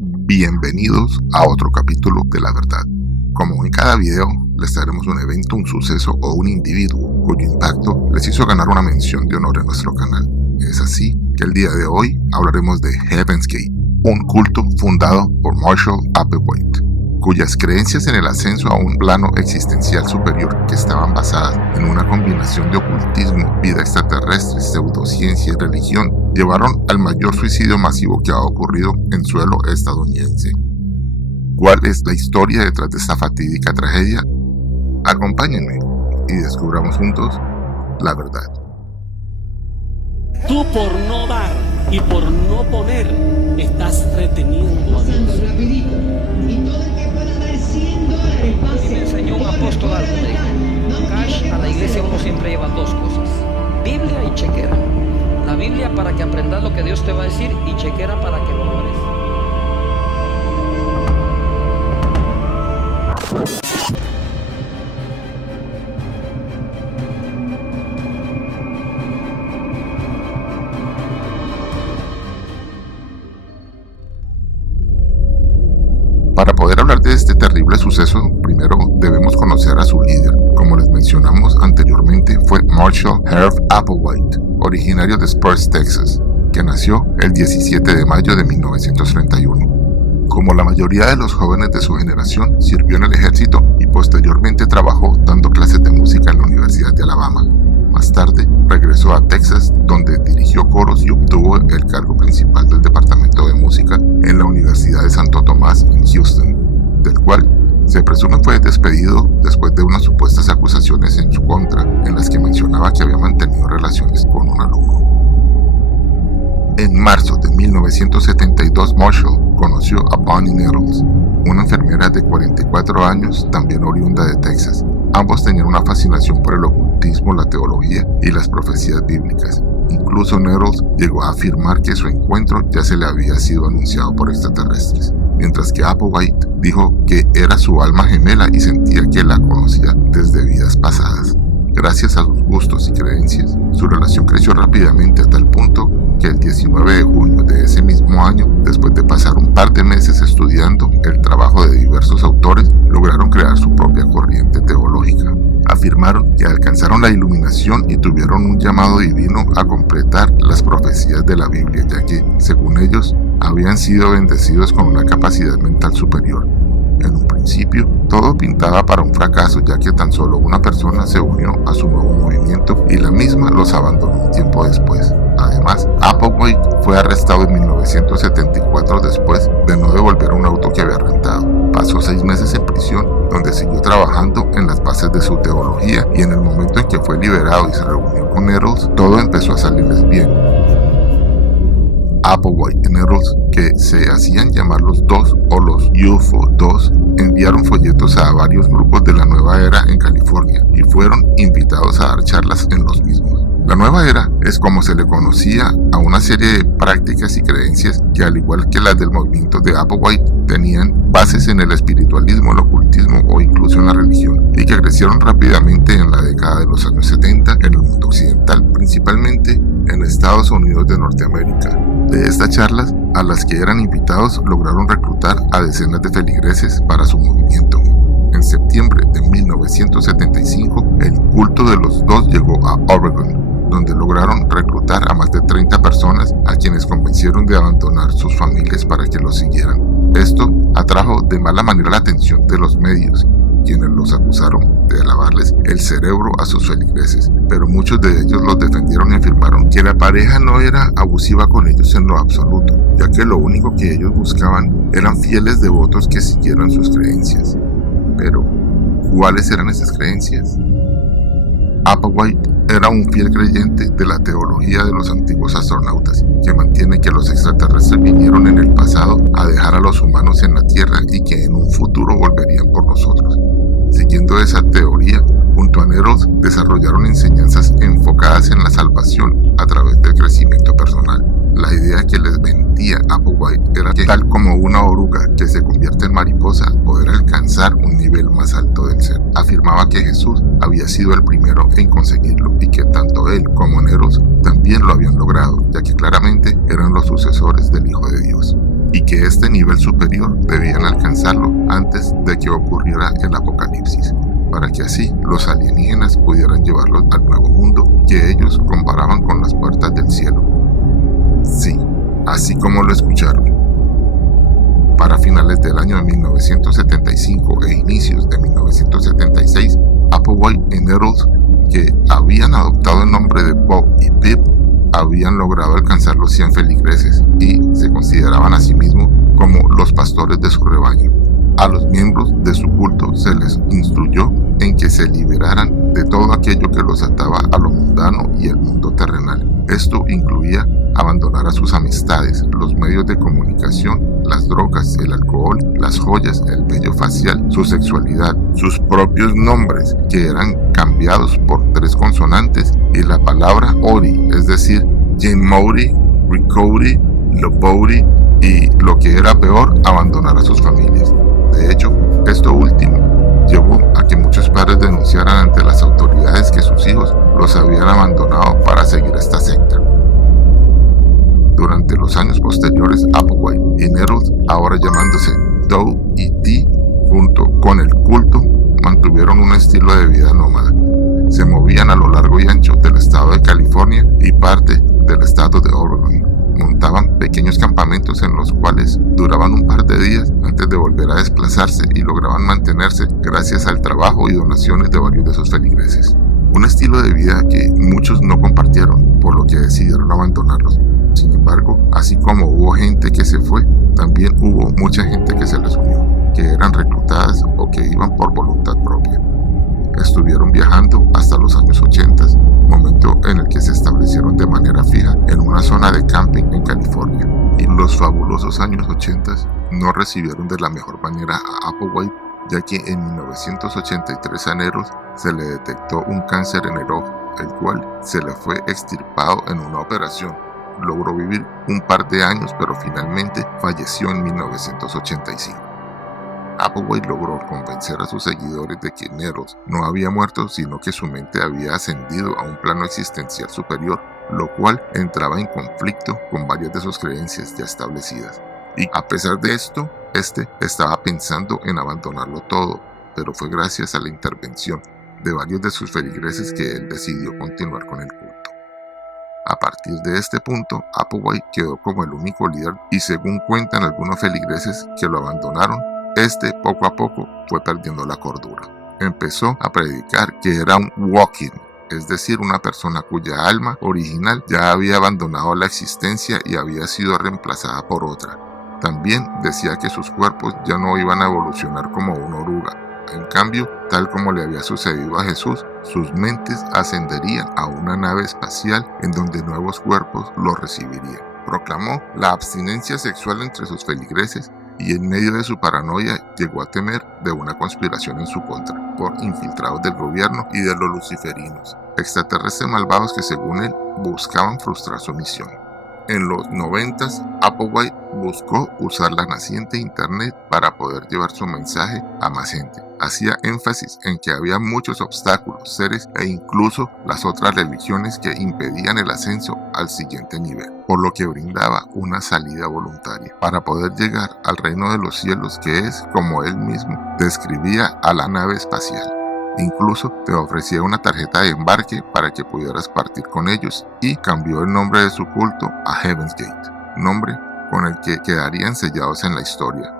Bienvenidos a otro capítulo de La Verdad. Como en cada video, les traeremos un evento, un suceso o un individuo cuyo impacto les hizo ganar una mención de honor en nuestro canal. Es así que el día de hoy hablaremos de Heaven's Gate, un culto fundado por Marshall Applewhite, cuyas creencias en el ascenso a un plano existencial superior que estaban basadas en una combinación de ocultismo, vida extraterrestre, pseudociencia y religión llevaron al mayor suicidio masivo que ha ocurrido en suelo estadounidense. ¿Cuál es la historia detrás de esta fatídica tragedia? Acompáñenme y descubramos juntos la verdad. Tú por no dar y por no poner estás reteniendo a Dios. Y todo el que pueda dar $100 pase. Me enseñó un apóstol algo, me dijo: Cash, a la iglesia uno siempre lleva dos cosas: Biblia y chequera. La Biblia para que aprendas lo que Dios te va a decir, y chequera para que lo logres. Para poder hablar de este terrible suceso, primero debemos conocer a su líder. Como les mencionamos anteriormente, fue Marshall Herb Applewhite, originario de Spruce, Texas, que nació el 17 de mayo de 1931. Como la mayoría de los jóvenes de su generación, sirvió en el ejército y posteriormente trabajó dando clases de música en la Universidad de Alabama. Más tarde, regresó a Texas, donde dirigió coros y obtuvo el cargo principal del departamento de música en la Universidad de Santo Tomás en Houston, del cual se presume fue despedido después de unas supuestas acusaciones en su contra, en las que mencionaba que había mantenido relaciones con un alumno. En marzo de 1972, Marshall conoció a Bonnie Nettles, una enfermera de 44 años, también oriunda de Texas. Ambos tenían una fascinación por el ocultismo, la teología y las profecías bíblicas. Incluso Nettles llegó a afirmar que su encuentro ya se le había sido anunciado por extraterrestres, mientras que Applewhite dijo que era su alma gemela y sentía que la conocía desde vidas pasadas. Gracias a sus gustos y creencias, su relación creció rápidamente a tal punto que el 19 de junio de ese mismo año, después de pasar un par de meses estudiando el trabajo de diversos autores, lograron crear su propia corriente teológica. Afirmaron que alcanzaron la iluminación y tuvieron un llamado divino a completar las profecías de la Biblia, ya que, según ellos, habían sido bendecidos con una capacidad mental superior. En un principio, todo pintaba para un fracaso, ya que tan solo una persona se unió a su nuevo movimiento y la misma los abandonó un tiempo después. Además, Applewhite fue arrestado en 1974 después de no devolver un auto que había rentado. Pasó 6 meses en prisión, donde siguió trabajando en las bases de su teología, y en el momento en que fue liberado y se reunió con Nettles, todo empezó a salirles bien. Applewhite y Nettles, que se hacían llamar los Dos o los UFO 2, enviaron folletos a varios grupos de la Nueva Era en California y fueron invitados a dar charlas en los mismos. La Nueva Era es como se le conocía a una serie de prácticas y creencias que, al igual que las del movimiento de Applewhite, tenían bases en el espiritualismo, el ocultismo o incluso en la religión, y que crecieron rápidamente en la década de los años 70 en el mundo occidental, principalmente en Estados Unidos de Norteamérica. De estas charlas, a las que eran invitados, lograron reclutar a decenas de feligreses para su movimiento. En septiembre de 1975, el culto de los Dos llegó a Oregon, donde lograron reclutar a más de 30 personas, a quienes convencieron de abandonar sus familias para que los siguieran. Esto atrajo de mala manera la atención de los medios, quienes los acusaron de lavarles el cerebro a sus feligreses, pero muchos de ellos los defendieron y afirmaron que la pareja no era abusiva con ellos en lo absoluto, ya que lo único que ellos buscaban eran fieles devotos que siguieran sus creencias. Pero, ¿cuáles eran esas creencias? Applewhite era un fiel creyente de la teología de los antiguos astronautas, que mantiene que los extraterrestres vinieron en el pasado a dejar a los humanos en la Tierra y que en un futuro volverían por nosotros. Siguiendo esa teoría, junto a Nettles desarrollaron enseñanzas enfocadas en la salvación a través del crecimiento personal. La idea que les vendía Applewhite era que, tal como una oruga que se convierte en mariposa, poder alcanzar un nivel más alto del ser. Afirmaba que Jesús había sido el primero en conseguirlo y que tanto él como Nettles también lo habían logrado, ya que claramente eran los sucesores del Hijo de Dios. y que este nivel superior debían alcanzarlo antes de que ocurriera el apocalipsis, para que así los alienígenas pudieran llevarlos al nuevo mundo que ellos comparaban con las puertas del cielo. Sí, así como lo escucharon. Para finales del año de 1975 e inicios de 1976, Applewhite y Nettles, que habían adoptado el nombre de Bob y Pip, habían logrado alcanzar los 100 feligreses y se consideraban a sí mismos como los pastores de su rebaño. A los miembros de su culto se les instruyó en que se liberaran de todo aquello que los ataba a lo mundano y el mundo terrenal. Esto incluía abandonar a sus amistades, los medios de comunicación, las drogas, el alcohol, las joyas, el vello facial, su sexualidad, sus propios nombres que eran cambiados por 3 consonantes y la palabra Ori, es decir, Jim Mowry, Rick Cody, Lobody y, lo que era peor, abandonar a sus familias. De hecho, esto último llevó a que muchos padres denunciaran ante las autoridades que sus hijos los habían abandonado para seguir esta secta. Durante los años posteriores, Applewhite y Nettles, ahora llamándose Doe y Dee, junto con el culto, mantuvieron un estilo de vida nómada. Se movían a lo largo y ancho del estado de California y parte del estado de Oregon. Montaban pequeños campamentos en los cuales duraban un par de días antes de volver a desplazarse y lograban mantenerse gracias al trabajo y donaciones de varios de sus feligreses. Un estilo de vida que muchos no compartieron, por lo que decidieron abandonarlos. Sin embargo, así como hubo gente que se fue, también hubo mucha gente que se les unió, que eran reclutadas o que iban por voluntad propia. Estuvieron viajando hasta los años 80, momento en el que se establecieron de manera fija en una zona de camping en California. Y los fabulosos años 80 no recibieron de la mejor manera a Applewhite, ya que en 1983 a Nettles se le detectó un cáncer en el ojo, el cual se le fue extirpado en una operación. Logró vivir un par de años, pero finalmente falleció en 1985. Applewhite logró convencer a sus seguidores de que Nettles no había muerto, sino que su mente había ascendido a un plano existencial superior, lo cual entraba en conflicto con varias de sus creencias ya establecidas. Y a pesar de esto, estaba pensando en abandonarlo todo, pero fue gracias a la intervención de varios de sus feligreses que él decidió continuar con el culto. A partir de este punto, Applewhite quedó como el único líder y, según cuentan algunos feligreses que lo abandonaron, poco a poco fue perdiendo la cordura. Empezó a predicar que era un walk-in, es decir, una persona cuya alma original ya había abandonado la existencia y había sido reemplazada por otra. También decía que sus cuerpos ya no iban a evolucionar como una oruga. En cambio, tal como le había sucedido a Jesús, sus mentes ascenderían a una nave espacial en donde nuevos cuerpos los recibirían. Proclamó la abstinencia sexual entre sus feligreses y en medio de su paranoia llegó a temer de una conspiración en su contra por infiltrados del gobierno y de los luciferinos, extraterrestres malvados que, según él, buscaban frustrar su misión. En los 90s, Applewhite buscó usar la naciente internet para poder llevar su mensaje a más gente. Hacía énfasis en que había muchos obstáculos, seres e incluso las otras religiones que impedían el ascenso al siguiente nivel, por lo que brindaba una salida voluntaria para poder llegar al reino de los cielos, que es, como él mismo describía, a la nave espacial. Incluso te ofrecía una tarjeta de embarque para que pudieras partir con ellos, y cambió el nombre de su culto a Heaven's Gate, nombre con el que quedarían sellados en la historia.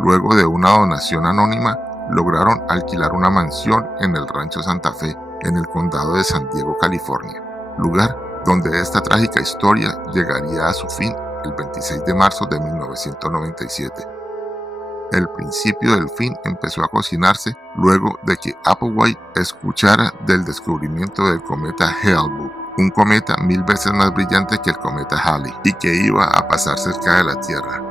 Luego de una donación anónima, lograron alquilar una mansión en el Rancho Santa Fe, en el condado de San Diego, California, lugar donde esta trágica historia llegaría a su fin el 26 de marzo de 1997. El principio del fin empezó a cocinarse luego de que Applewhite escuchara del descubrimiento del cometa Hale-Bopp, un cometa 1000 veces más brillante que el cometa Halley y que iba a pasar cerca de la Tierra.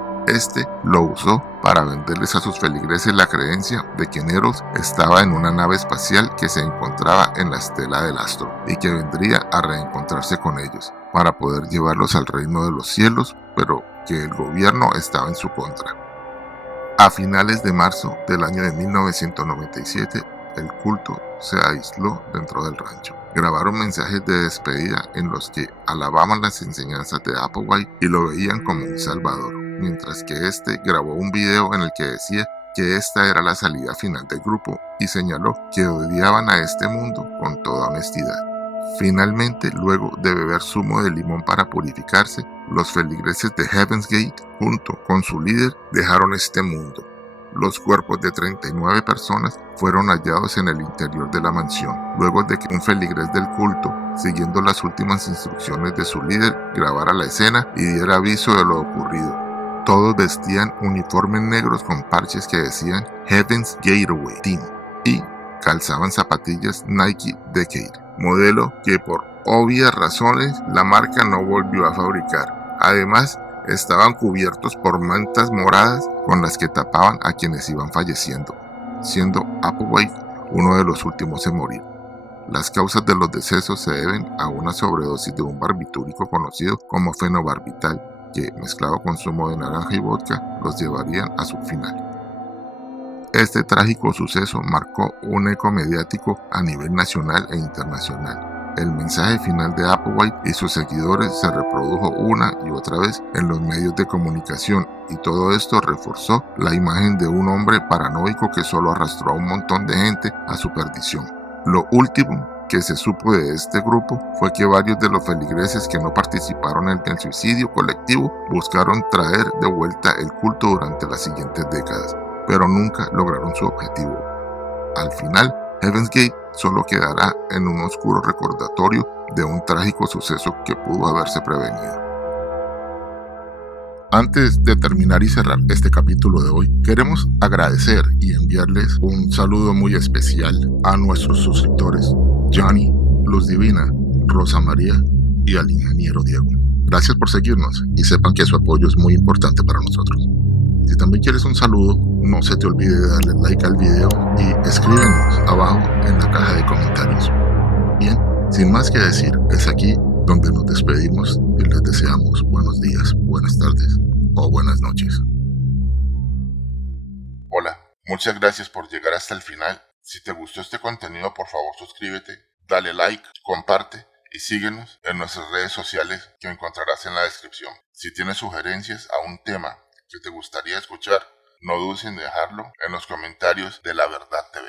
Lo usó para venderles a sus feligreses la creencia de que Nettles estaba en una nave espacial que se encontraba en la estela del astro y que vendría a reencontrarse con ellos para poder llevarlos al reino de los cielos, pero que el gobierno estaba en su contra. A finales de marzo del año de 1997, el culto se aisló dentro del rancho. Grabaron mensajes de despedida en los que alababan las enseñanzas de Applewhite y lo veían como un salvador. mientras que este grabó un video en el que decía que esta era la salida final del grupo y señaló que odiaban a este mundo con toda honestidad. Finalmente, luego de beber zumo de limón para purificarse, los feligreses de Heaven's Gate, junto con su líder, dejaron este mundo. Los cuerpos de 39 personas fueron hallados en el interior de la mansión, luego de que un feligrés del culto, siguiendo las últimas instrucciones de su líder, grabara la escena y diera aviso de lo ocurrido. Todos vestían uniformes negros con parches que decían Heaven's Gateway Team y calzaban zapatillas Nike Decade, modelo que por obvias razones la marca no volvió a fabricar. Además, estaban cubiertos por mantas moradas con las que tapaban a quienes iban falleciendo, siendo Applewhite uno de los últimos en morir. Las causas de los decesos se deben a una sobredosis de un barbitúrico conocido como fenobarbital, que, mezclado con zumo de naranja y vodka, los llevarían a su final. Este trágico suceso marcó un eco mediático a nivel nacional e internacional. El mensaje final de Applewhite y sus seguidores se reprodujo una y otra vez en los medios de comunicación, y todo esto reforzó la imagen de un hombre paranoico que solo arrastró a un montón de gente a su perdición. Lo último que se supo de este grupo fue que varios de los feligreses que no participaron en el suicidio colectivo buscaron traer de vuelta el culto durante las siguientes décadas, pero nunca lograron su objetivo. Al final, Heaven's Gate solo quedará en un oscuro recordatorio de un trágico suceso que pudo haberse prevenido. Antes de terminar y cerrar este capítulo de hoy, queremos agradecer y enviarles un saludo muy especial a nuestros suscriptores Johnny, Luz Divina, Rosa María y al ingeniero Diego. Gracias por seguirnos y sepan que su apoyo es muy importante para nosotros. Si también quieres un saludo, no se te olvide de darle like al video y escríbenos abajo en la caja de comentarios. Bien, sin más que decir, es aquí donde nos despedimos y les deseamos buenos días, buenas tardes o buenas noches. Hola, muchas gracias por llegar hasta el final. Si te gustó este contenido, por favor suscríbete, dale like, comparte y síguenos en nuestras redes sociales que encontrarás en la descripción. Si tienes sugerencias a un tema que te gustaría escuchar, no dudes en dejarlo en los comentarios de La Verdad TV.